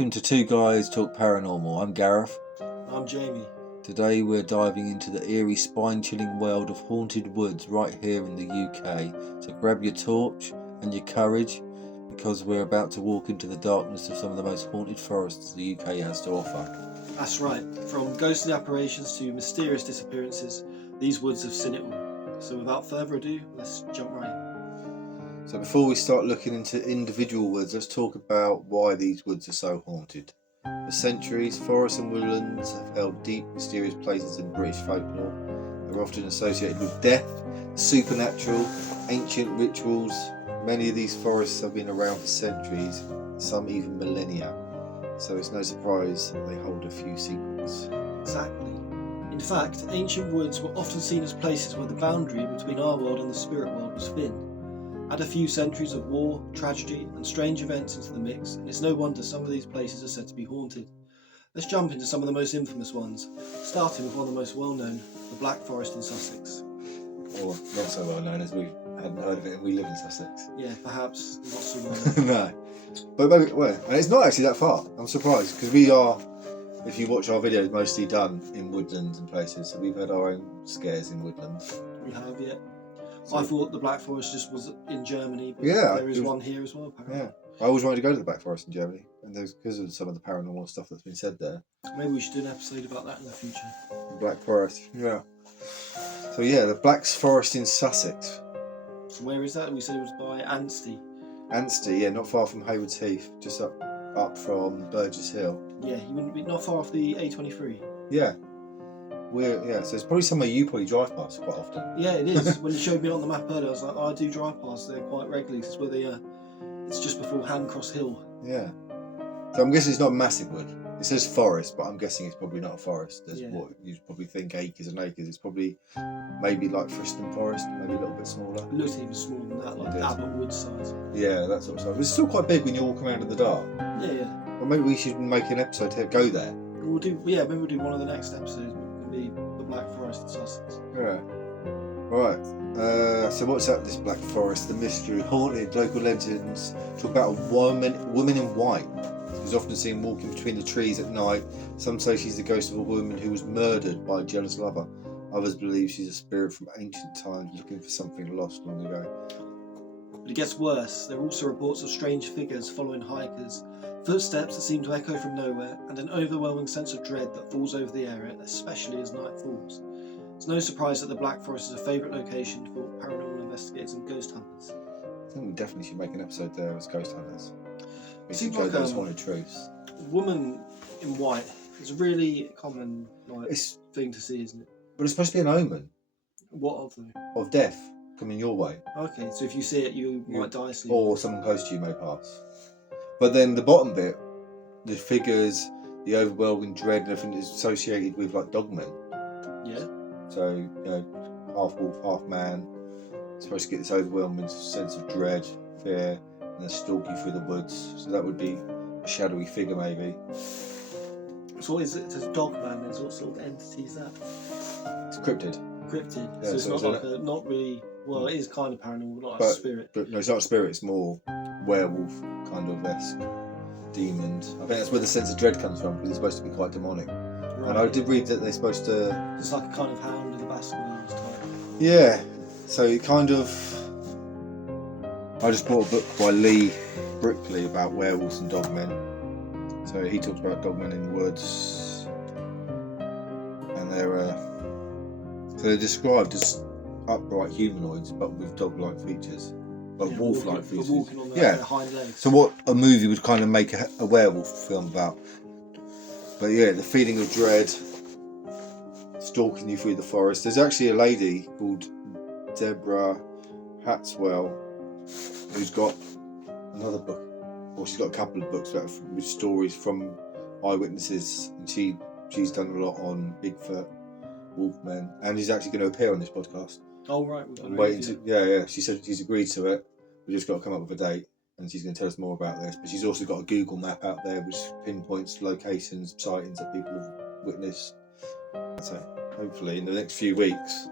Welcome to Two Guys Talk Paranormal. I'm Gareth. I'm Jamie. Today we're diving into the eerie, spine-chilling world of haunted woods right here in the UK. So grab your torch and your courage, because we're about to walk into the darkness of some of the most haunted forests the UK has to offer. That's right. From ghostly apparitions to mysterious disappearances, these woods have seen it all. So without further ado, let's jump right in. So before we start looking into individual woods, let's talk about why these woods are so haunted. For centuries, forests and woodlands have held deep, mysterious places in British folklore. They're often associated with death, supernatural, ancient rituals. Many of these forests have been around for centuries, some even millennia. So it's no surprise that they hold a few secrets. Exactly. In fact, ancient woods were often seen as places where the boundary between our world and the spirit world was thin. Add a few centuries of war, tragedy, and strange events into the mix, and it's no wonder some of these places are said to be haunted. Let's jump into some of the most infamous ones, starting with one of the most well-known, the Black Forest in Sussex. Or not so well known, as we hadn't heard of it and we live in Sussex. Yeah, perhaps not so well known. No. But maybe, well, and it's not actually that far. I'm surprised, because we are, if you watch our videos, mostly done in woodlands and places, so we've had our own scares in woodlands. We have, yeah. So, I thought the Black Forest just was in Germany, but yeah, there is one here as well, apparently. Yeah, I always wanted to go to the Black Forest in Germany, and there's because of some of the paranormal stuff that's been said there. Maybe we should do an episode about that in the future. The Black Forest, yeah. So yeah, the Black Forest in Sussex. Where is that? We said it was by Anstey. Anstey, yeah, not far from Haywards Heath, just up from Burgess Hill. Yeah, you wouldn't be not far off the A23. Yeah. So it's probably somewhere you probably drive past quite often. Yeah, it is. When you showed me on the map earlier, I was like, I do drive past there quite regularly. It's where it's just before Handcross Hill. Yeah. So I'm guessing it's not a massive wood. It says forest, but I'm guessing it's probably not a forest. There's what you'd probably think acres and acres. It's probably maybe like Friston Forest, maybe a little bit smaller. It looks even smaller than that, like Abbott Wood size. Yeah, that sort of stuff. It's still quite big when you walk around in the dark. Yeah. Well, maybe we should make an episode to go there. Maybe we'll do one of the next episodes. It'll be the Black Forest in Sussex. Yeah. Right. So what's up this Black Forest? The mystery, haunted, local legends. Talk about a woman in white. She's often seen walking between the trees at night. Some say she's the ghost of a woman who was murdered by a jealous lover. Others believe she's a spirit from ancient times looking for something lost long ago. But it gets worse. There are also reports of strange figures following hikers, footsteps that seem to echo from nowhere, and an overwhelming sense of dread that falls over the area, especially as night falls. It's no surprise that the Black Forest is a favourite location for paranormal investigators and ghost hunters. I think we definitely should make an episode there as ghost hunters. We Seems should go like those haunted truths. Woman in white is a really common thing to see, isn't it? But it's supposed to be an omen. What of them? Of death coming your way. Okay, so if you see it, you might die soon. Or someone close to you may pass. But then the bottom bit, the figures, the overwhelming dread and everything is associated with like dogmen. Yeah. So, half wolf, half man. Supposed to get this overwhelming sense of dread, fear, and then stalk you through the woods. So that would be a shadowy figure, maybe. So what is it? It's a dog man. There's what sort of entity is that? It's cryptid. Cryptid. Yeah, so it's not like not really. Well, it is kind of paranormal, not like a spirit. But no, it's not a spirit. It's more werewolf kind of esque, demons. I think that's where the sense of dread comes from, because it's supposed to be quite demonic. Right. And I did read that they're supposed to. It's like a kind of Hound of the Baskervilles type. Yeah. So it kind of. I just bought a book by Lee Brickley about werewolves and dogmen. So he talks about dogmen in the woods, and they're described as upright humanoids, but with dog-like features, like wolf-like features. Walking on their hind legs. So what a movie would kind of make a werewolf film about. But yeah, the feeling of dread, stalking you through the forest. There's actually a lady called Deborah Hatswell who's got another book. Well, she's got a couple of books with stories from eyewitnesses, and she's done a lot on Bigfoot, Wolfmen, and she's actually going to appear on this podcast. Oh right, I'm waiting to. Yeah. She said she's agreed to it. We just got to come up with a date, and she's going to tell us more about this. But she's also got a Google map out there which pinpoints locations, sightings that people have witnessed. So hopefully in the next few weeks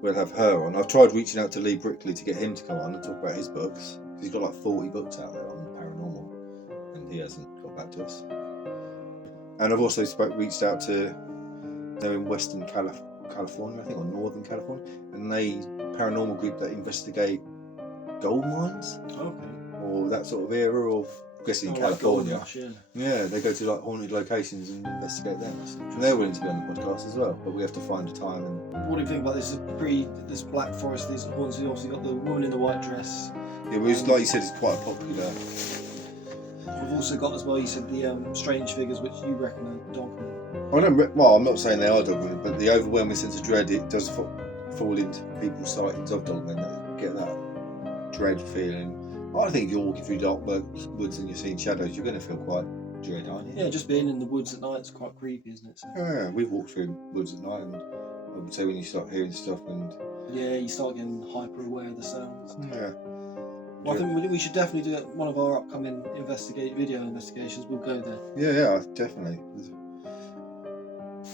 we'll have her on. I've tried reaching out to Lee Brickley to get him to come on and talk about his books. He's got like 40 books out there on paranormal, and he hasn't got back to us. And I've also reached out to they're in Western California, I think, or Northern California, and paranormal group that investigate gold mines, or that sort of era, or I guess in California. Like Rush, yeah, they go to like haunted locations and investigate them. And they're willing to be on the podcast as well, but we have to find a time. And what do you think about this? This Black Forest, these haunts? You obviously got the woman in the white dress. It was like you said, it's quite popular. We've also got as well. You said the strange figures, which you reckon are dogmen. I'm not saying they are dogmen, but the overwhelming sense of dread, it does fall into people's sightings of dogmen that get that dread feeling. I think if you're walking through dark woods and you're seeing shadows, you're going to feel quite dread, aren't you? Yeah, just being in the woods at night is quite creepy, isn't it? So. Yeah, we've walked through woods at night, and I would say when you start hearing stuff and... Yeah, you start getting hyper aware of the sounds. Yeah. Well, I think we should definitely do it. One of our upcoming video investigations. We'll go there. Yeah, definitely.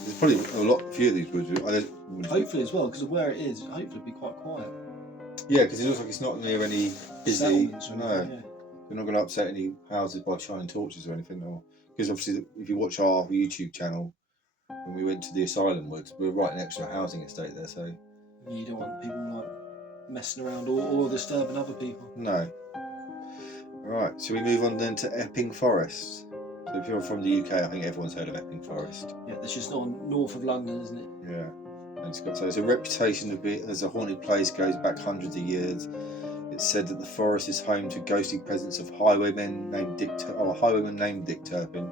There's probably a few of these woods. Hopefully as well, because of where it is, hopefully it'll be quite quiet. Yeah, because it looks like it's not near any busy. No, yeah. We're not going to upset any houses by shining torches or anything. Because obviously, if you watch our YouTube channel, when we went to the Asylum Woods, we were right next to a housing estate there, so... You don't want people like messing around or disturbing other people. No. Right, so we move on then to Epping Forest. So if you're from the UK, I think everyone's heard of Epping Forest. Yeah, that's just on north of London, isn't it? Yeah. And it's a reputation of being as a haunted place, goes back hundreds of years. It's said that the forest is home to ghostly presence of highwaymen named Dick Turpin,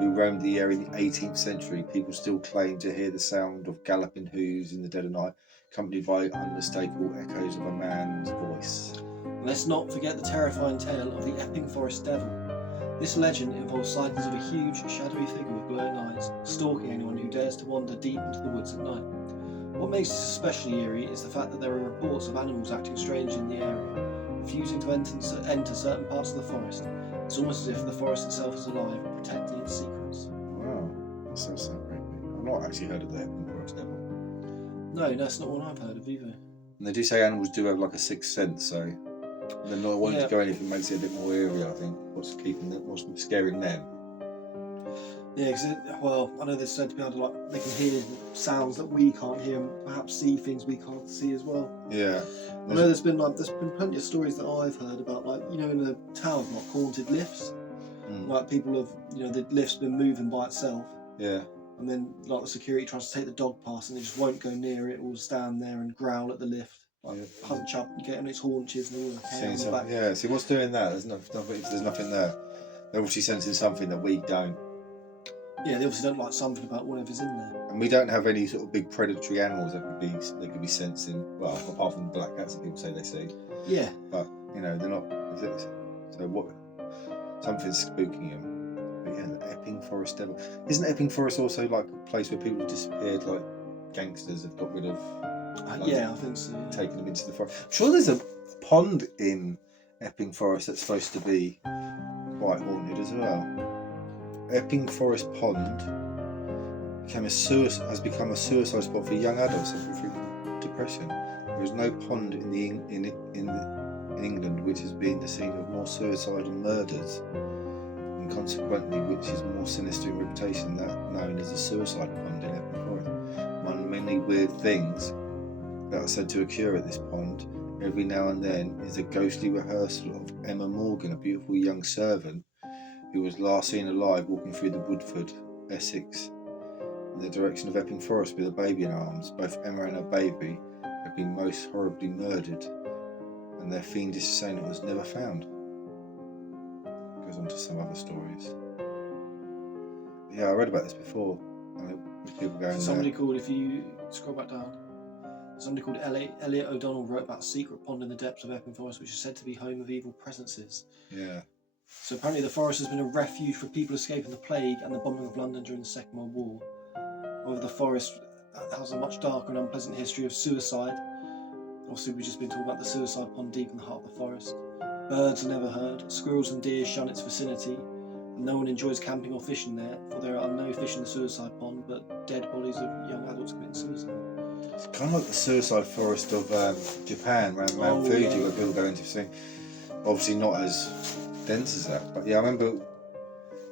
who roamed the area in the 18th century. People still claim to hear the sound of galloping hooves in the dead of night, accompanied by unmistakable echoes of a man's voice. And let's not forget the terrifying tale of the Epping Forest Devil. This legend involves sightings of a huge, shadowy figure with glowing eyes, stalking anyone who dares to wander deep into the woods at night. What makes this especially eerie is the fact that there are reports of animals acting strangely in the area, refusing to enter certain parts of the forest. It's almost as if the forest itself is alive, protecting its secrets. Wow, that sounds so creepy. I've not actually heard of the Epping Forest Devil. No, that's not one I've heard of either. And they do say animals do have like a sixth sense, so they're not wanting to go anything makes it a bit more eerie, I think. What's scaring them? Yeah, because I know they're said to be able to they can hear sounds that we can't hear, and perhaps see things we can't see as well. Yeah. I know there's been plenty of stories that I've heard about, in the town, haunted lifts. Like people have, the lift's been moving by itself. Yeah. And then the security tries to take the dog past, and they just won't go near it. It will stand there and growl at the lift, punch up, get on its haunches and all the hair on the back. Yeah. See, what's doing that? There's nothing there. They're obviously sensing something that we don't. Yeah, they obviously don't like something about whatever's in there. And we don't have any sort of big predatory animals that could be sensing. Well, apart from the black cats that people say they see. Yeah. But they're not. So what? Something's spooking them. But yeah, the Epping Forest Devil. Isn't Epping Forest also like a place where people have disappeared, like gangsters have got rid of? Yeah, I think so. Yeah. Taking them into the forest. I'm sure there's a pond in Epping Forest that's supposed to be quite haunted as well. Epping Forest Pond has become a suicide spot for young adults suffering from depression. There is no pond in England which has been the scene of more suicide and murders, and consequently which is more sinister in reputation than that known as a suicide pond in Epping Forest. One of many weird things that are said to occur at this pond every now and then is a ghostly rehearsal of Emma Morgan, a beautiful young servant who was last seen alive walking through the Woodford, Essex, in the direction of Epping Forest with a baby in her arms. Both Emma and her baby had been most horribly murdered, and their fiendish assailant was never found. Goes on to some other stories. Yeah, I read about this before. People going somebody called, if you scroll back down, somebody called Elliot O'Donnell wrote about a secret pond in the depths of Epping Forest which is said to be home of evil presences. Yeah. So apparently the forest has been a refuge for people escaping the plague and the bombing of London during the Second World War. However, the forest has a much darker and unpleasant history of suicide. Also, we've just been talking about the suicide pond deep in the heart of the forest. Birds are never heard, squirrels and deer shun its vicinity, and no one enjoys camping or fishing there, for there are no fish in the suicide pond, but dead bodies of young adults committing suicide. It's kind of like the suicide forest of Japan, around Mount Fuji, where people go into thing. Obviously not as dense as that, but yeah, I remember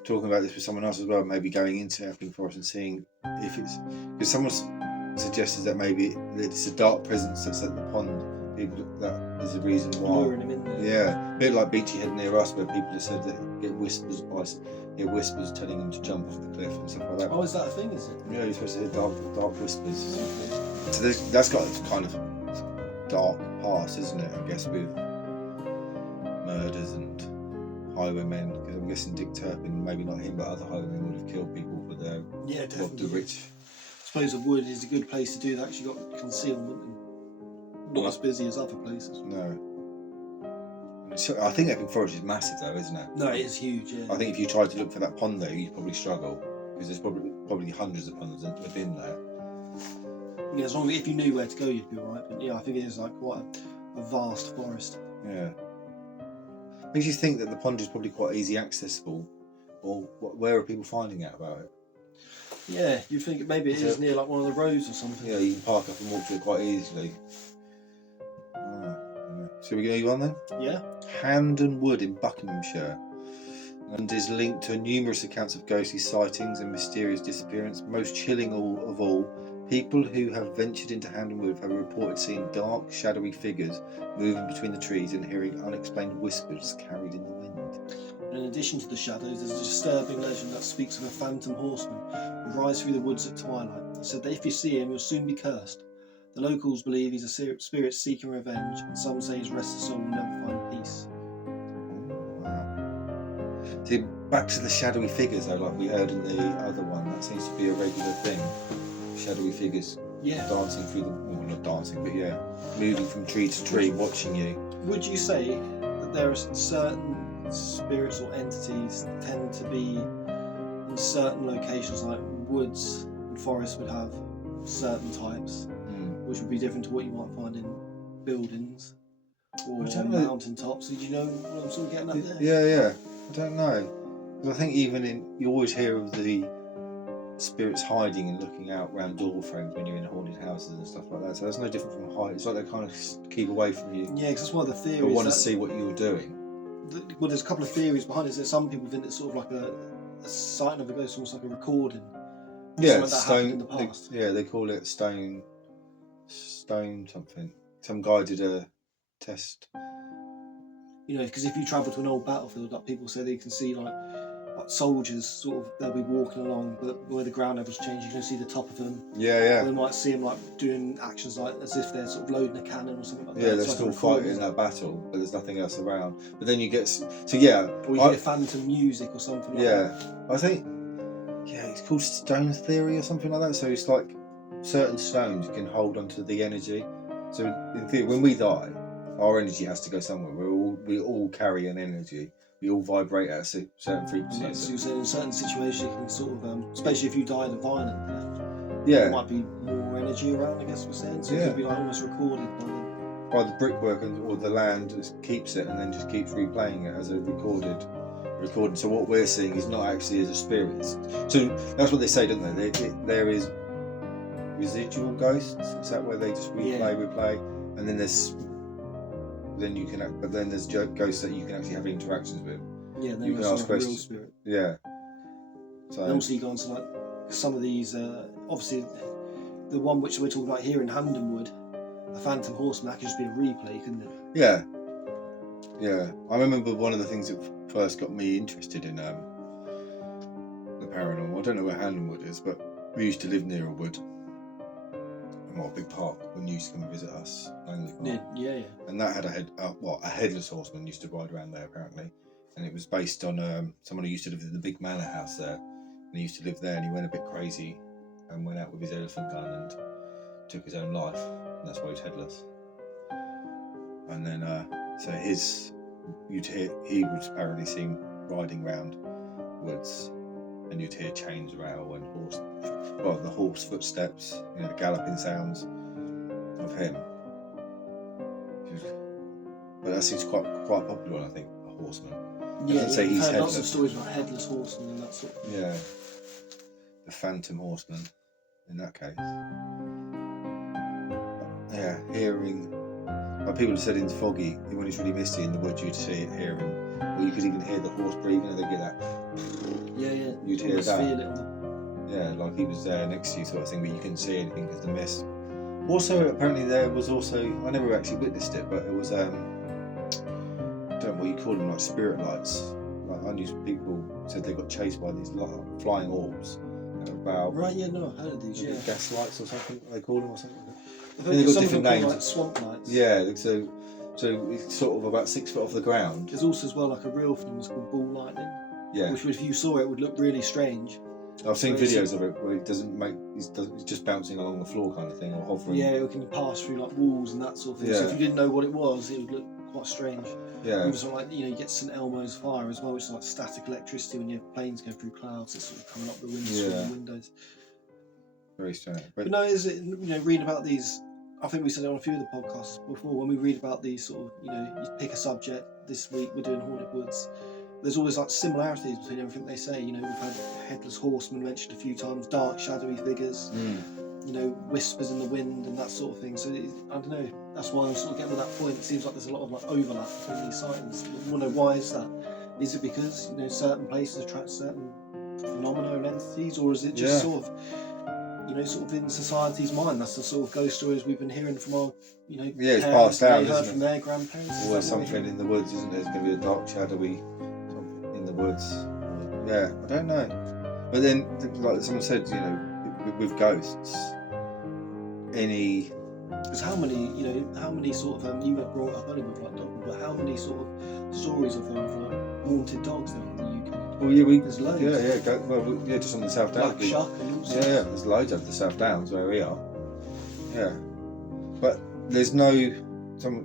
talking about this with someone else as well, maybe going into Epping Forest and seeing if it's, because someone suggested that maybe it's a dark presence that's at the pond. People, that is the reason why. Luring him in there. Yeah, a bit like Beachy Head near us, where people have said that get whispers telling them to jump off the cliff and stuff like that. Oh, is that a thing? Is it? Yeah, you're supposed to hear dark whispers. So that's got this kind of dark past, isn't it? I guess with murders and highwaymen, because I'm guessing Dick Turpin, maybe not him, but other highwaymen would have killed people for their definitely. the rich. I suppose a wood is a good place to do that. Actually, got concealment and not as busy as other places. No. I think Epping Forest is massive, though, isn't it? No, it is huge. Yeah. I think if you tried to look for that pond there, you'd probably struggle, because there's probably hundreds of ponds within there. Yeah, as long as if you knew where to go, you'd be alright. But yeah, I think it is like quite a vast forest. Yeah. Makes you think that the pond is probably quite easy accessible, or where are people finding out about it? Yeah, you think maybe it is near like one of the roads or something. Yeah, you can park up and walk to it quite easily. Shall we go on then? Yeah. Hampden Wood in Buckinghamshire, and is linked to numerous accounts of ghostly sightings and mysterious disappearance. Most chilling of all, people who have ventured into Hampden Wood have reported seeing dark, shadowy figures moving between the trees and hearing unexplained whispers carried in the wind. In addition to the shadows, there's a disturbing legend that speaks of a phantom horseman who rides through the woods at twilight. It said that if you see him, you'll soon be cursed. The locals believe he's a spirit seeking revenge, and some say his restless soul will never find peace. Wow. See, back to the shadowy figures though, like we heard in the other one, that seems to be a regular thing. Shadowy figures dancing through well, not dancing, but moving from tree to tree, watching you. Would you say that there are certain spirits or entities that tend to be in certain locations, like woods and forests would have certain types, which would be different to what you might find in buildings or mountain tops? Did you know what I'm sort of getting at there? Yeah. I don't know. Because I think even you always hear of the spirits hiding and looking out round door frames when you're in haunted houses and stuff like that. So that's no different from hide. It's like they kind of keep away from you. Yeah, because that's one of the theories. They want to see what you're doing. Well, there's a couple of theories behind it. So some people think it's sort of like a sight of a ghost, almost like a recording. Yeah, stone. In the past. They call it stone something. Some guy did a test. You know, because if you travel to an old battlefield, like people say they can see like soldiers sort of, they'll be walking along, but where the ground level's changed, you can see the top of them. Yeah. Or they might see them like doing actions like as if they're sort of loading a cannon or something like that. Yeah, they're still fighting in that battle, but there's nothing else around. But then you get or you hear phantom music or something. Like that. I think it's called stone theory or something like that. So it's like certain stones can hold onto the energy. So in theory, when we die, our energy has to go somewhere. We all carry an energy. We all vibrate at a certain frequency. Like you said, in certain situations, you can sort of, especially if you die in a violent death, there might be more energy around, I guess we're saying. So it could be like almost recorded by the brickwork or the land just keeps it and then just keeps replaying it as a recorded. So what we're seeing is not actually as a spirit. So that's what they say, don't they? There is residual ghosts. Is that where they just replay, and then there's ghosts that you can actually have interactions with. Yeah, you can ask questions. Real spirit. Yeah. So and also you go on to like some of these. Obviously, the one which we're talking about here in Hampden Wood, a phantom horseman, that could just be a replay, couldn't it? Yeah. I remember one of the things that first got me interested in the paranormal. I don't know where Hampden Wood is, but we used to live near a wood. A big park when you used to come and visit us. Yeah. And that had a headless horseman used to ride around there apparently, and it was based on someone who used to live in the big manor house there, and he used to live there, and he went a bit crazy and went out with his elephant gun and took his own life, and that's why he was headless. And then he was apparently seen riding round woods, and you'd hear chains rattle and the horse footsteps, the galloping sounds of him. But that seems quite popular, I think, a horseman. Yeah, say he's heard headless. Lots of stories about headless horsemen and that sort of thing. Yeah, the phantom horseman in that case. Yeah, hearing. Like people have said in foggy, when it's really misty in the woods, you'd hear him. Or you could even hear the horse breathing, and they get that. you'd hear almost that. feel it on Yeah, like he was there next to you, sort of thing, but you couldn't see anything because of the mist. Also, apparently there was also, I never actually witnessed it, but it was I don't know what you call them, like spirit lights. Like I knew people said they got chased by these flying orbs. About Right, yeah, no, I've heard of these, yeah. Gas lights or something they call them or something. They've got some different of them names. like swamp lights. Yeah, so it's sort of about 6 foot off the ground. There's also as well like a real thing was called ball lightning. Yeah. Which if you saw it would look really strange. I've seen videos of it where it doesn't make it's just bouncing along the floor kind of thing or hovering. Yeah, it can pass through like walls and that sort of thing. Yeah. So if you didn't know what it was, it would look quite strange. Yeah. And sort of like, you get St Elmo's fire as well, which is like static electricity when your planes go through clouds. It's sort of coming up the windows. Very strange. But no, is it reading about these? I think we said it on a few of the podcasts before. When we read about these sort of, you pick a subject. This week we're doing Haunted Woods. There's always like similarities between everything they say. We've had headless horsemen mentioned a few times, dark shadowy figures. Whispers in the wind and that sort of thing. So I don't know. That's why I'm sort of getting to that point. It seems like there's a lot of like overlap between these sightings. I want to know, why is that? Is it because certain places attract certain phenomena and entities, or is it just sort of in society's mind? That's the sort of ghost stories we've been hearing from our it's parents, passed down, they heard isn't from their grandparents. Always something in the woods, isn't there? There's going to be a dark shadowy something in the woods. Yeah, I don't know. But then, like someone said, with ghosts, because how many sort of you were brought up only with like dogs, but how many sort of stories of like haunted dogs there in the UK? Well, yeah, there's loads. Just on the South Downs. Black Shuck and all sorts. Yeah, there's loads over the South Downs where we are. Yeah, but there's no It's no.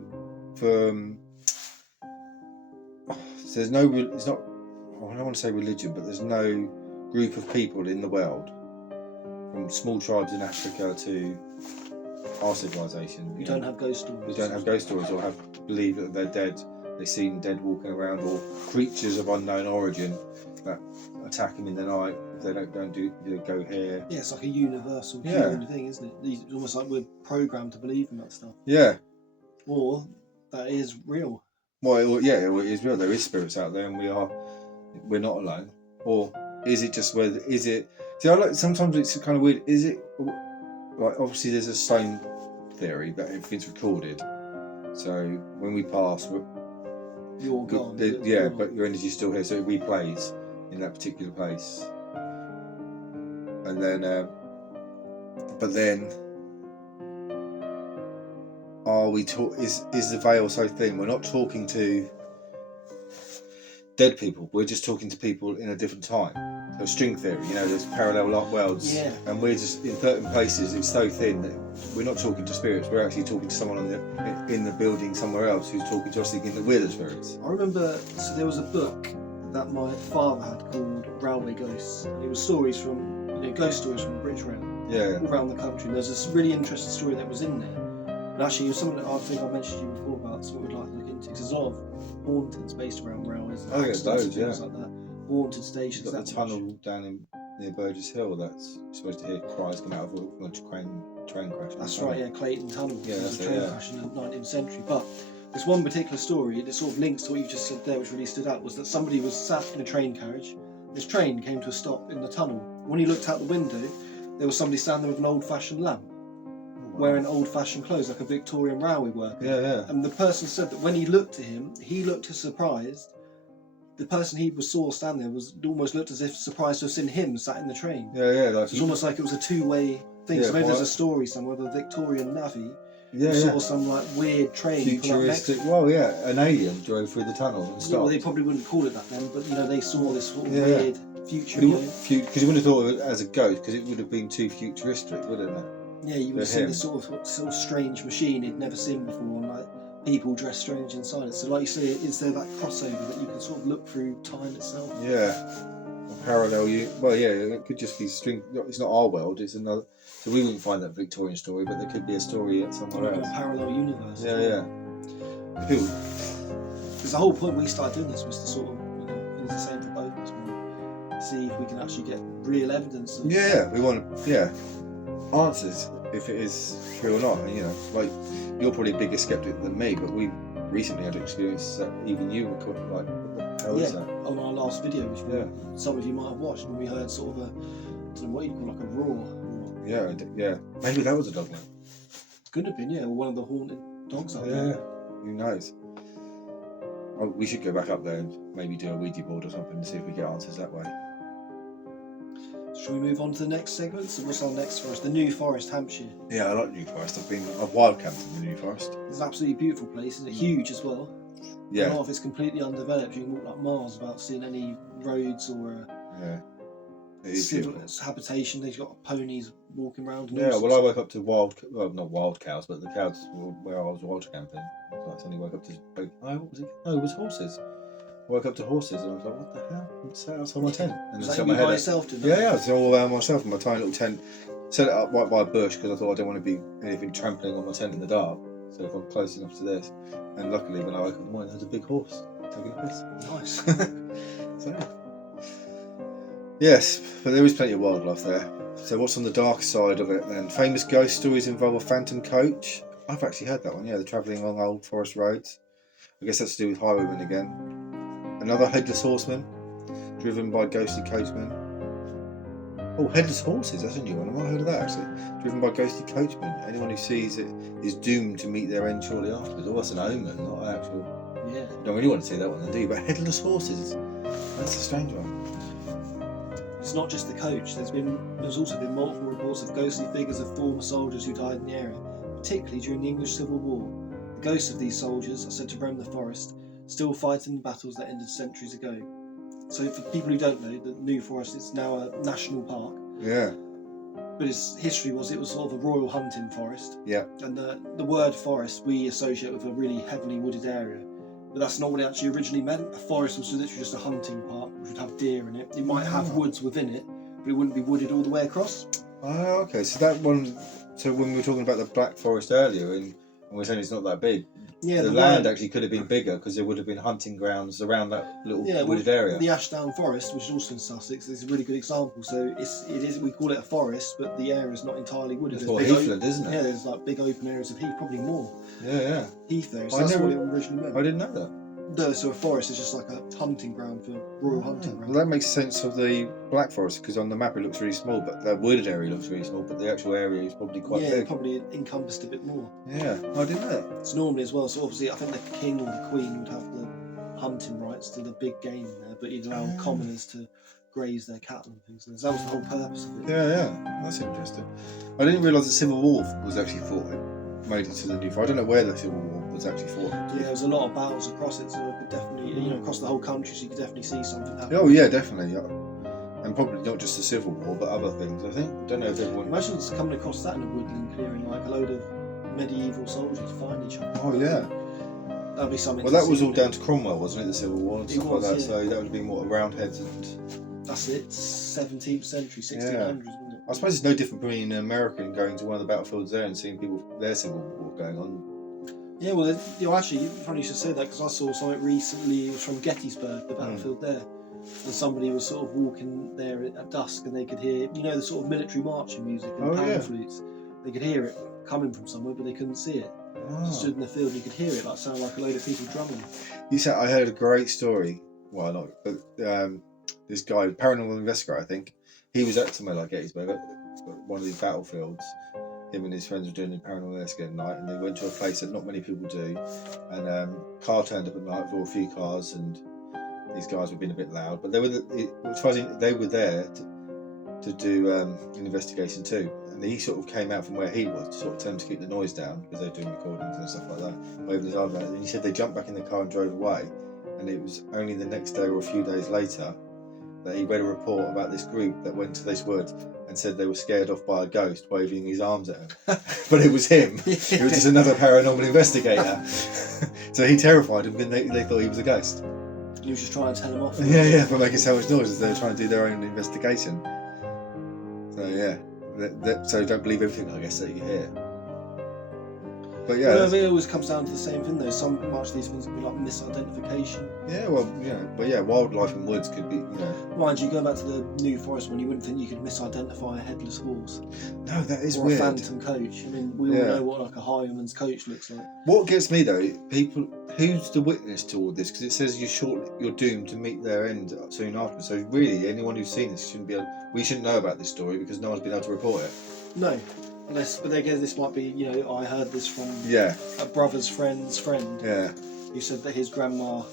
It's not. I don't want to say religion, but there's no group of people in the world, from small tribes in Africa to our civilization. We don't have ghost stories. We don't have ghost stories, or believe that they're dead. They've seen dead walking around, or creatures of unknown origin that attack them in the night if they don't go here. Yeah, it's like a universal human thing, isn't it? It's almost like we're programmed to believe in that stuff. Yeah. Or that is real. Well, it is real. There is spirits out there, and we're not alone. Or is it just where? Is it? See, sometimes it's kind of weird. Is it like, obviously there's a stone theory that everything's recorded, so when we pass, you're gone. But your energy's still here, so it replays in that particular place. And then, but then, are we is the veil so thin? We're not talking to dead people. We're just talking to people in a different time. So string theory, there's parallel worlds, and we're just in certain places. It's so thin that we're not talking to spirits. We're actually talking to someone in the building somewhere else who's talking to us, thinking that we're the spirits. I remember. So there was a book that my father had called Railway Ghosts, and it was stories from ghost stories from British Rail, all around the country. And there's this really interesting story that was in there. And actually, it was something that I think I mentioned to you before about something we'd like to look into. Because there's a lot of hauntings based around railways. Oh, yeah, loads, things like that. Haunted stations. You've got the tunnel down near Burgess Hill. That's you're supposed to hear cries come out of a train crash. That's right. Yeah, Clayton Tunnel. Yeah, that's a train crash in the 19th century. But this one particular story, it sort of links to what you just said there, which really stood out, was that somebody was sat in a train carriage. This train came to a stop in the tunnel. When he looked out the window, there was somebody standing there with an old-fashioned lamp, wearing old-fashioned clothes like a Victorian railway worker. Yeah. And the person said that when he looked at him, he looked surprised. The person he saw standing there almost looked as if surprised to have seen him sat in the train. Yeah. Like it's almost like it was a two-way thing. So maybe there's a story somewhere of a Victorian navvy. Saw some like weird train. Futuristic. Well, an alien drove through the tunnel and stopped. Yeah, well, they probably wouldn't call it that then, but they saw this sort of weird future. Because you wouldn't have thought of it as a ghost, because it would have been too futuristic, wouldn't it? Yeah, you would have seen this sort of strange machine he'd never seen before, and like people dressed strange inside it. So, like you say, is there that crossover that you can sort of look through time itself? Yeah, parallel. It could just be string. It's not our world. It's another. So we wouldn't find that Victorian story, but there could be a story somewhere else. A parallel universe. Yeah. Because the whole point we started doing this was to sort of, and it's the same for both of us, see if we can actually get real evidence. We want answers if it is true or not. And, like you're probably a bigger skeptic than me, but we recently had experiences that even you were How is that? On our last video, which Yeah. some of you might have watched, and we heard sort of a, I don't know what you call like a roar. Yeah. Maybe that was a dog now. Could have been, or one of the haunted dogs out Yeah. there. Who knows? Oh, we should go back up there and maybe do a Ouija board or something and see if we get answers that way. Shall we move on to the next segment? So what's our next forest? The New Forest, Hampshire. Yeah, I like New Forest. I've wild camped in the New Forest. It's an absolutely beautiful place, isn't it? Huge as well. Yeah. A lot of it's completely undeveloped. You can walk like miles without seeing any roads or Yeah. It is civil beautiful. habitation. They've got ponies walking around. And Yeah, all well, I sorts woke up to not wild cows, but the cows where I was wild camping. So I suddenly woke up to, what was it? Oh, it was horses. I woke up to horses and I was like, what the hell? I sat outside my tent. And Was then that set you my head by up. yourself? Did Yeah, I was all by myself in my tiny little tent. Set it up right by a bush because I thought I didn't want to be anything trampling on my tent in the dark. So if I'm close enough to this. And luckily when I woke up in the morning, there was a big horse taking a piss. Nice. So, yes, but there is plenty of wildlife there. So what's on the dark side of it then? Famous ghost stories involve a phantom coach. I've actually heard that one, they're travelling along old forest roads. I guess that's to do with highwaymen again. Another headless horseman, driven by ghostly coachmen. Oh, headless horses, that's a new one. I've not heard of that actually. Driven by ghostly coachmen. Anyone who sees it is doomed to meet their end shortly afterwards. Oh, that's an omen, not an actual... Yeah. You don't really want to see that one then, do you? But headless horses, that's a strange one. It's not just the coach. There's also been multiple reports of ghostly figures of former soldiers who died in the area, particularly during the English Civil War. The ghosts of these soldiers are said to roam the forest, still fighting in battles that ended centuries ago. So for people who don't know, the New Forest is now a national park. Yeah. But its history was it was sort of a royal hunting forest. Yeah. And the word forest we associate with a really heavily wooded area. But that's not what it actually originally meant. A forest was literally just a hunting park which would have deer in it. It might have woods within it, but it wouldn't be wooded all the way across. Oh, okay. So that one. So when we were talking about the Black Forest earlier, and we were saying it's not that big, Yeah, the land actually could have been bigger because there would have been hunting grounds around that little wooded area. The Ashdown Forest, which is also in Sussex, is a really good example. So it is we call it a forest, but the area is not entirely wooded. It's more heathland, isn't it? Yeah, there's like big open areas of heath, probably more. Yeah. Heath there. So that's what it originally meant. I didn't know that. No, so a forest is just like a hunting ground for royal hunting ground. Well, that makes sense of the Black Forest because on the map it looks really small, but the wooded area looks really small, but the actual area is probably quite big. Yeah, probably encompassed a bit more. Yeah, I didn't know that. It's normally as well, so obviously I think the king or the queen would have the hunting rights to the big game there, but he'd allow commoners to graze their cattle and things. And that was the whole purpose of it. Yeah, that's interesting. I didn't realise the Civil War was actually fought, made it to the New Forest. I don't know where the Civil War was actually fought. Yeah, there was a lot of battles across it, so it could definitely, across the whole country, so you could definitely see something happen. Oh yeah, definitely. Yeah. And probably not just the Civil War, but other things. I think. I don't know if everyone. Imagine us coming across that in a woodland clearing, like a load of medieval soldiers fighting each other. Oh yeah. That'd be something. Well, that was all down to Cromwell, wasn't it? The Civil War and It stuff was, like that. yeah. So that would have been what, Roundheads and. That's it. 17th century, 1600s, wasn't it? I suppose it's no different being an American going to one of the battlefields there and seeing people their Civil War going on. Yeah, well, actually, funny you should say that because I saw something recently. It was from Gettysburg, the battlefield there, and somebody was sort of walking there at dusk, and they could hear, the sort of military marching music and pan flutes. They could hear it coming from somewhere, but they couldn't see it. Just stood in the field, and you could hear it, like sound like a load of people drumming. I heard a great story. Well, not, but this guy, paranormal investigator, I think, he was at somewhere like Gettysburg, one of these battlefields. Him and his friends were doing a paranormal investigating at night, and they went to a place that not many people do. And car turned up at night for a few cars, and these guys were being a bit loud. But they were they were there to do an investigation too. And he sort of came out from where he was to sort of tell them to keep the noise down because they're doing recordings and stuff like that. Waving his arm around, and he said they jumped back in the car and drove away. And it was only the next day or a few days later that he read a report about this group that went to this woods and said they were scared off by a ghost waving his arms at him. But it was him. It was just another paranormal investigator. So he terrified them and they thought he was a ghost. He was just trying to tell them off. Yeah, for making so much noise as they were trying to do their own investigation. So yeah, so don't believe everything, I guess, that you hear. But yeah, Well, it always comes down to the same thing though. Much of these things can be like misidentification. yeah, well, but yeah, wildlife in woods could be, Mind you, going back to the New Forest one, you wouldn't think you could misidentify a headless horse No, that is or weird. a phantom coach. I mean, we all know what like a highwayman's coach looks like. What gets me though, people, who's the witness to all this? Because it says you're doomed to meet their end soon after. So really, anyone who's seen this we shouldn't know about this story because no one's been able to report it. No. But again, this might be, I heard this from a brother's friend's friend. Yeah. Who said that his grandma,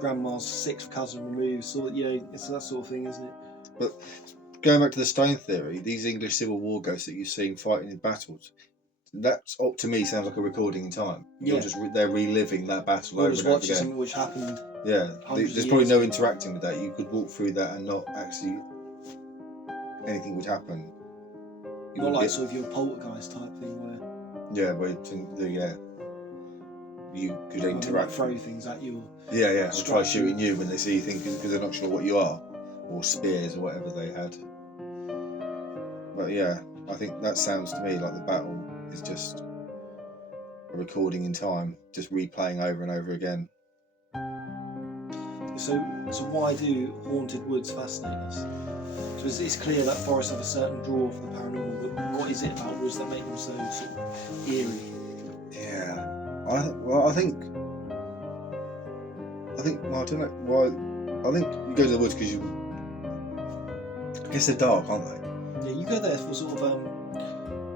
grandma's sixth cousin removed. So it's that sort of thing, isn't it? But going back to the stone theory, these English Civil War ghosts that you've seen fighting in battles, that's up to me sounds like a recording in time. You're they're reliving that battle over and over again. Something which happened. Yeah, there's probably no interacting with that. You could walk through that and not actually anything would happen. Not like sort of your poltergeist type thing where. Yeah, where you could interact. Throw things at you. Or try shooting you when they see you because they're not sure what you are, or spears or whatever they had. But yeah, I think that sounds to me like the battle is just a recording in time, just replaying over and over again. So why do haunted woods fascinate us? So it's clear that forests have a certain draw for the paranormal, but what is it about woods that make them so sort of eerie? Yeah, I don't know why. I think you go to the woods because I guess they're dark, aren't they? Yeah, you go there for sort of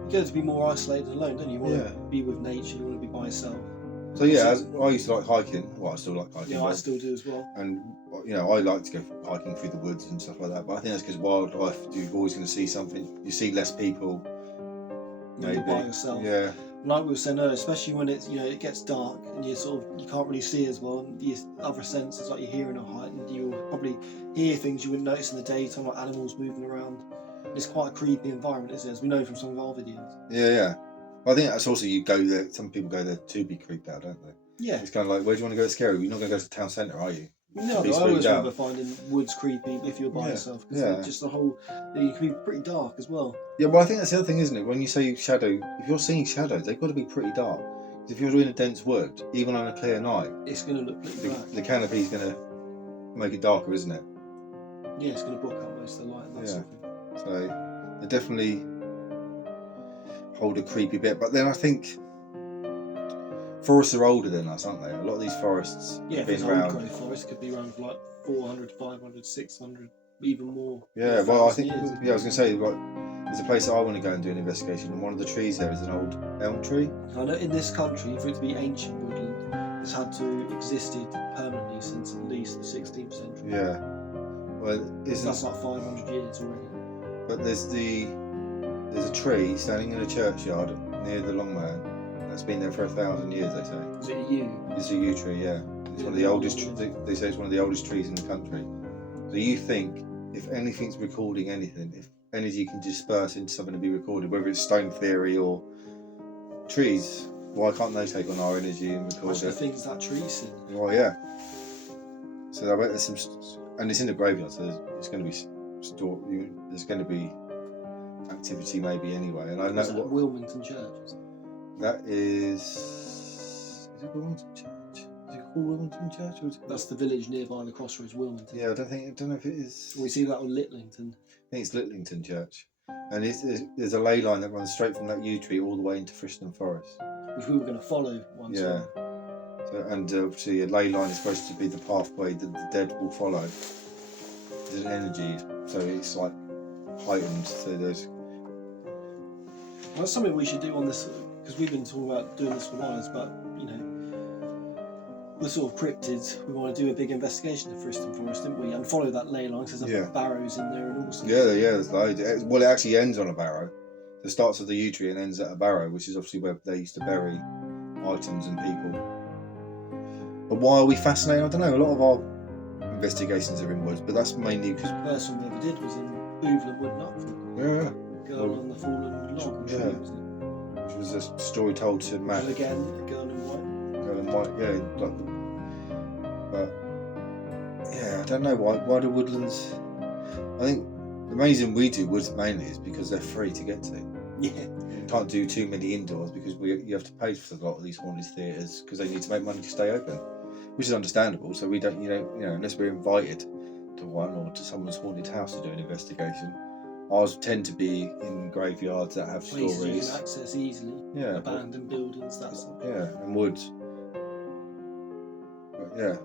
you go to be more isolated and alone, don't you? You want to be with nature, you want to be by yourself. So yeah, I used to like hiking. Well, I still like hiking. Yeah, I still do as well. And I like to go hiking through the woods and stuff like that. But I think that's because wildlife, you're always going to see something. You see less people. Maybe by yourself. Yeah. Like we were saying earlier, especially when it's it gets dark and you can't really see as well, and your other senses like you're hearing a height, and you'll probably hear things you wouldn't notice in the daytime, like animals moving around. It's quite a creepy environment, isn't it? As we know from some of our videos. Yeah. I think that's also you go there. Some people go there to be creeped out, don't they? Yeah. It's kind of like, where do you want to go scary? You're not going to go to the town centre, are you? No, but I always remember finding woods creepy if you're by yourself. Because just the whole, you can be pretty dark as well. Yeah, well, I think that's the other thing, isn't it? When you say shadow, if you're seeing shadows, they've got to be pretty dark. Because if you're in a dense wood, even on a clear night, it's going to look pretty black. The canopy's going to make it darker, isn't it? Yeah, it's going to block out most of the light and that sort of thing. So they definitely hold a creepy bit. But then I think forests are older than us, aren't they? A lot of these forests have been around. Old growth forest could be around for like 400, 500, 600, even more. Yeah, well, I think I was going to say, like, there's a place that I want to go and do an investigation, and one of the trees there is an old elm tree. I know in this country, for it to be ancient woodland, it's had to existed permanently since at least the 16th century. Yeah. Well, that's like 500 years already. But there's a tree standing in a churchyard near the Longman that's been there for 1,000 years, they say. Is it a yew? It's a yew tree, yeah. It's one of the oldest. They say it's one of the oldest trees in the country. So you think if anything's recording anything, if energy can disperse into something to be recorded, whether it's stone theory or trees, why can't they take on our energy and record the things that trees in? Well, yeah. So I bet there's some, and it's in the graveyard, so it's going to be stored. There's going to be activity maybe anyway. And I know what Wilmington Church is. That is it Wilmington Church? Is it called Wilmington Church? That's the village nearby the crossroads, Wilmington. Yeah, I don't know if it is. We see that on Litlington. I think it's Litlington Church, and there's a ley line that runs straight from that yew tree all the way into Friston Forest, which we were going to follow once. Yeah. So, and obviously a ley line is supposed to be the pathway that the dead will follow. There's an energy, so it's like heightened. So there's. Well, that's something we should do on this, because we've been talking about doing this for years, but the sort of cryptids, we want to do a big investigation of Friston Forest, didn't we? And follow that ley line, because there's barrows in there and all sorts. Yeah, there's loads. Well, it actually ends on a barrow. It starts at the yew tree and ends at a barrow, which is obviously where they used to bury items and people. But why are we fascinated? I don't know. A lot of our investigations are in woods, but that's mainly because the first one we ever did was in Woodlands, Wood, Nutford. Yeah. Girl on the fallen log. Yeah. Which was a story told to Matt. Again, a girl in white. Girl in white, yeah. But yeah, I don't know why do woodlands. I think the main reason we do woods mainly is because they're free to get to. Yeah. You can't do too many indoors because you have to pay for a lot of these haunted theatres because they need to make money to stay open, which is understandable. So we don't, unless we're invited to one or to someone's haunted house to do an investigation. Ours tend to be in graveyards that have Places stories. you can access easily. Yeah. Abandoned buildings, that sort. Yeah, and woods. But yeah,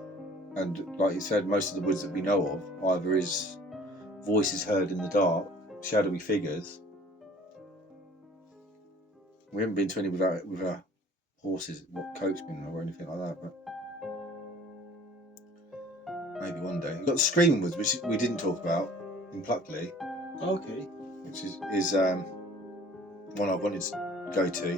and like you said, most of the woods that we know of either is voices heard in the dark, shadowy figures. We haven't been to any with our horses, coachman or anything like that, but maybe one day. We've got the Screaming Woods, which we didn't talk about in Pluckley. Okay. Which is one I wanted to go to.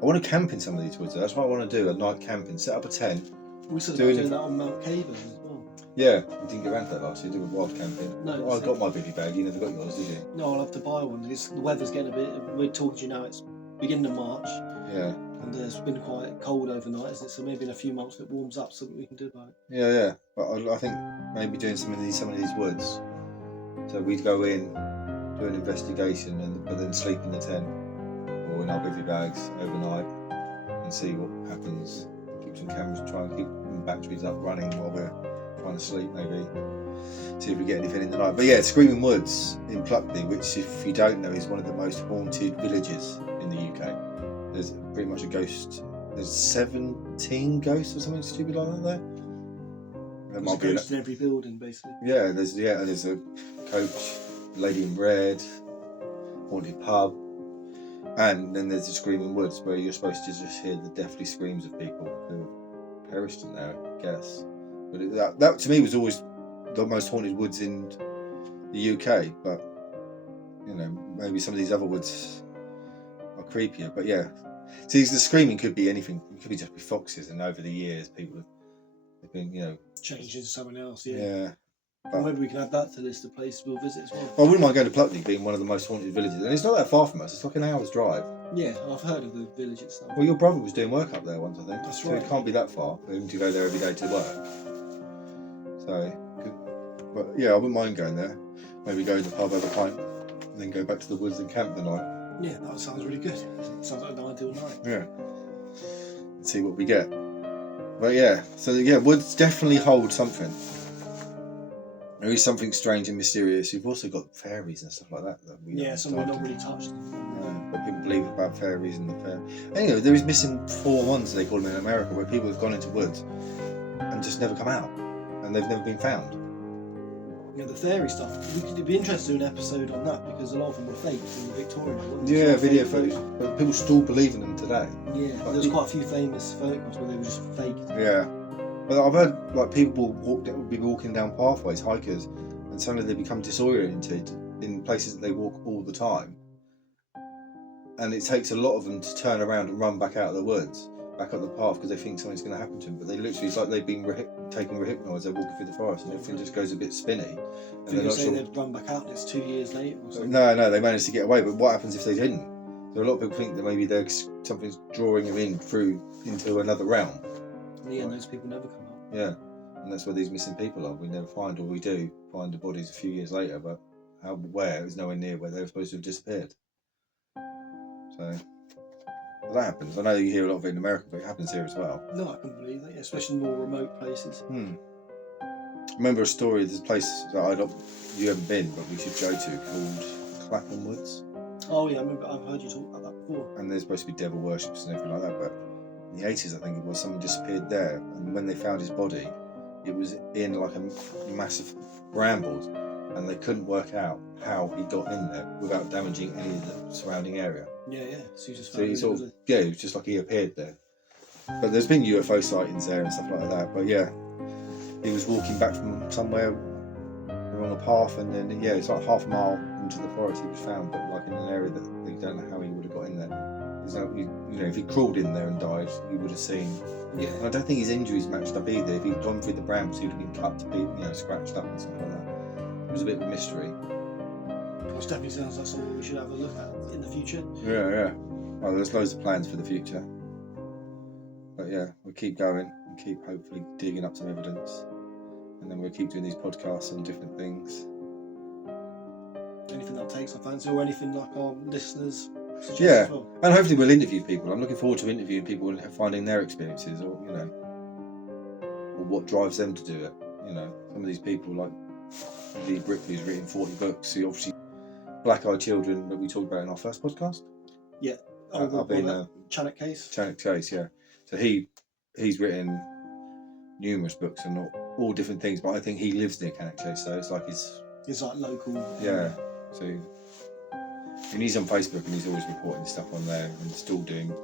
I want to camp in some of these woods. That's what I want to do, a night camping, set up a tent. We sort of doing that on Mount Caven as well. Yeah, we didn't get around to that last year, did we? Wild camping. No. I got my bivvy bag, you never got yours, did you? No, I'll have to buy one. The weather's getting a bit... We're talking to you now, it's beginning of March. Yeah. And it's been quite cold overnight, isn't it? So maybe in a few months it warms up, something we can do about it. Yeah. But I think maybe doing some of these woods. So we'd go in, do an investigation, but then sleep in the tent or in our bivvy bags overnight and see what happens. Keep some cameras, try and keep the batteries up running while we're trying to sleep, maybe. See if we get anything in the night. But yeah, Screaming Woods in Pluckley, which if you don't know is one of the most haunted villages in the UK. There's pretty much a ghost. There's 17 ghosts or something stupid like that there. There's a ghost in every building, basically. Yeah, there's a coach, lady in red, haunted pub, and then there's the Screaming Woods where you're supposed to just hear the deathly screams of people who have perished in there, I guess. But that to me was always the most haunted woods in the UK. But maybe some of these other woods are creepier. But yeah, see, the screaming could be anything. It could be just be foxes, and over the years, people have been, changed into someone else. Yeah. Yeah. Well, maybe we can add that to the list of places we'll visit as well. I wouldn't mind going to Pluckley, being one of the most haunted villages, and it's not that far from us. It's like an hour's drive. Yeah, I've heard of the village itself. Well, your brother was doing work up there once, I think. That's so right. It can't be that far for him to go there every day to work. But yeah, I wouldn't mind going there. Maybe go to the pub, have a pint, and then go back to the woods and camp the night. Yeah, that sounds really good. Sounds like an ideal night. Yeah. Let's see what we get. But yeah, so yeah, woods definitely hold something. There is something strange and mysterious. You've also got fairies and stuff like that. Some we're not really touched. But people believe about fairies and the fair. Anyway, there is missing 411s, they call them in America, where people have gone into woods and just never come out, and they've never been found. Yeah, the fairy stuff. It'd be interesting to do an episode on that because a lot of them were fake in the Victorian ones. Yeah, video footage. But people still believe in them today. Yeah, there's quite a few famous photographs where they were just faked. Yeah. But I've heard people would be walking down pathways, hikers, and suddenly they become disoriented in places that they walk all the time. And it takes a lot of them to turn around and run back out of the woods, back up the path, because they think something's going to happen to them. But it's like they've been taken rehypnotised. They're walking through the forest, and everything just goes a bit spinny. And they're not sure they'd run back out. And it's 2 years later or something. No, they managed to get away. But what happens if they didn't? So a lot of people think that maybe something's drawing them into another realm. Yeah, and those people never come out. Yeah, and that's where these missing people are. We never find, or we do find the bodies a few years later, but where is nowhere near where they were supposed to have disappeared. So that happens. I know you hear a lot of it in America, but it happens here as well. No, I can believe that, especially in more remote places. I remember a story. There's a place that you haven't been, but we should go to called Clapham Woods. Oh yeah, I remember. I've heard you talk about that before. And there's supposed to be devil worships and everything like that, but in the 80s, I think it was, someone disappeared there, and when they found his body, it was in like a massive brambles, and they couldn't work out how he got in there without damaging any of the surrounding area. Yeah. So you just found it was just like he appeared there. But there's been UFO sightings there and stuff like that. But yeah, he was walking back from somewhere along a path, and then it's like half a mile into the forest he was found, but like in an area that they don't know how he would have got in there. If he crawled in there and died, you would have seen. Yeah. And I don't think his injuries matched up either. If he'd gone through the brambles, he'd have been cut to pieces, scratched up and stuff like that. It was a bit of a mystery. Which definitely sounds like something we should have a look at in the future. Yeah. Well, there's loads of plans for the future. But yeah, we'll keep going and keep hopefully digging up some evidence. And then we'll keep doing these podcasts on different things. Anything that takes our fancy, or anything like our listeners suggest Yeah. as well. And hopefully we'll interview people. I'm looking forward to interviewing people and finding their experiences, or or what drives them to do it. Some of these people like Lee Brick, who's written 40 books, who obviously Black-Eyed Children that we talked about in our first podcast. Yeah. I've been Chanet case. Chanet Chase, yeah. So he's written numerous books and all different things, but I think he lives near Chanet Chase, so it's like It's like local. yeah. So and he's on Facebook and he's always reporting stuff on there and still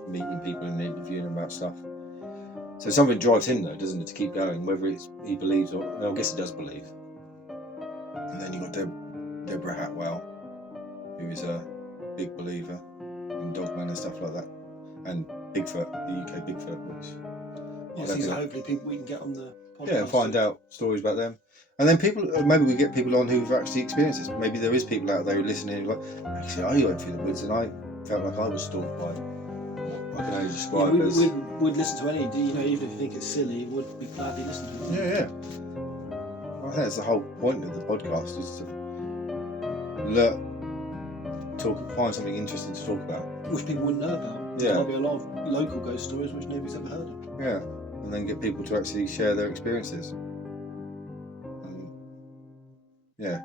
meeting people and interviewing about stuff. So something drives him though, doesn't it, to keep going, whether it's he believes or well, I guess he does believe. And then you've got Deborah Hatwell, who is a big believer in Dogman and stuff like that, and Bigfoot, the UK Bigfoot, which These are hopefully people we can get on the podcast. yeah, and find out stories about them. And then maybe we get people on who've actually experienced this. Maybe there is people out there who are listening who are like, actually, I went through the woods and I felt like I was stalked by what I can only describe as... We'd listen to any, even if you think it's silly, we'd be gladly listen to it. Yeah. I think that's the whole point of the podcast, is to find something interesting to talk about. Which people wouldn't know about. Yeah. There might be a lot of local ghost stories which nobody's ever heard of. Yeah. And then get people to actually share their experiences. Yeah,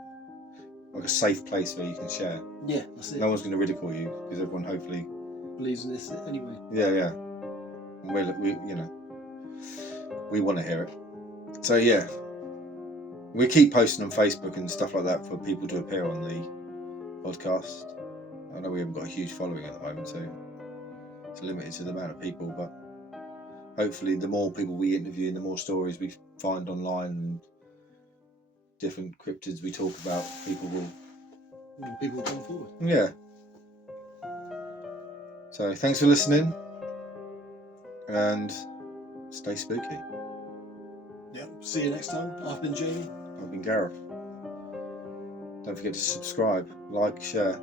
like a safe place where you can share. Yeah, that's it. No one's going to ridicule you because everyone hopefully believes in this anyway. Yeah. And we want to hear it. So yeah, we keep posting on Facebook and stuff like that for people to appear on the podcast. I know we haven't got a huge following at the moment, so it's limited to the amount of people. But hopefully, the more people we interview and the more stories we find online and different cryptids we talk about, people will come forward. Yeah. So thanks for listening and stay spooky. Yeah, see you next time. I've been Jamie. I've been Gareth. Don't forget to subscribe, like, share.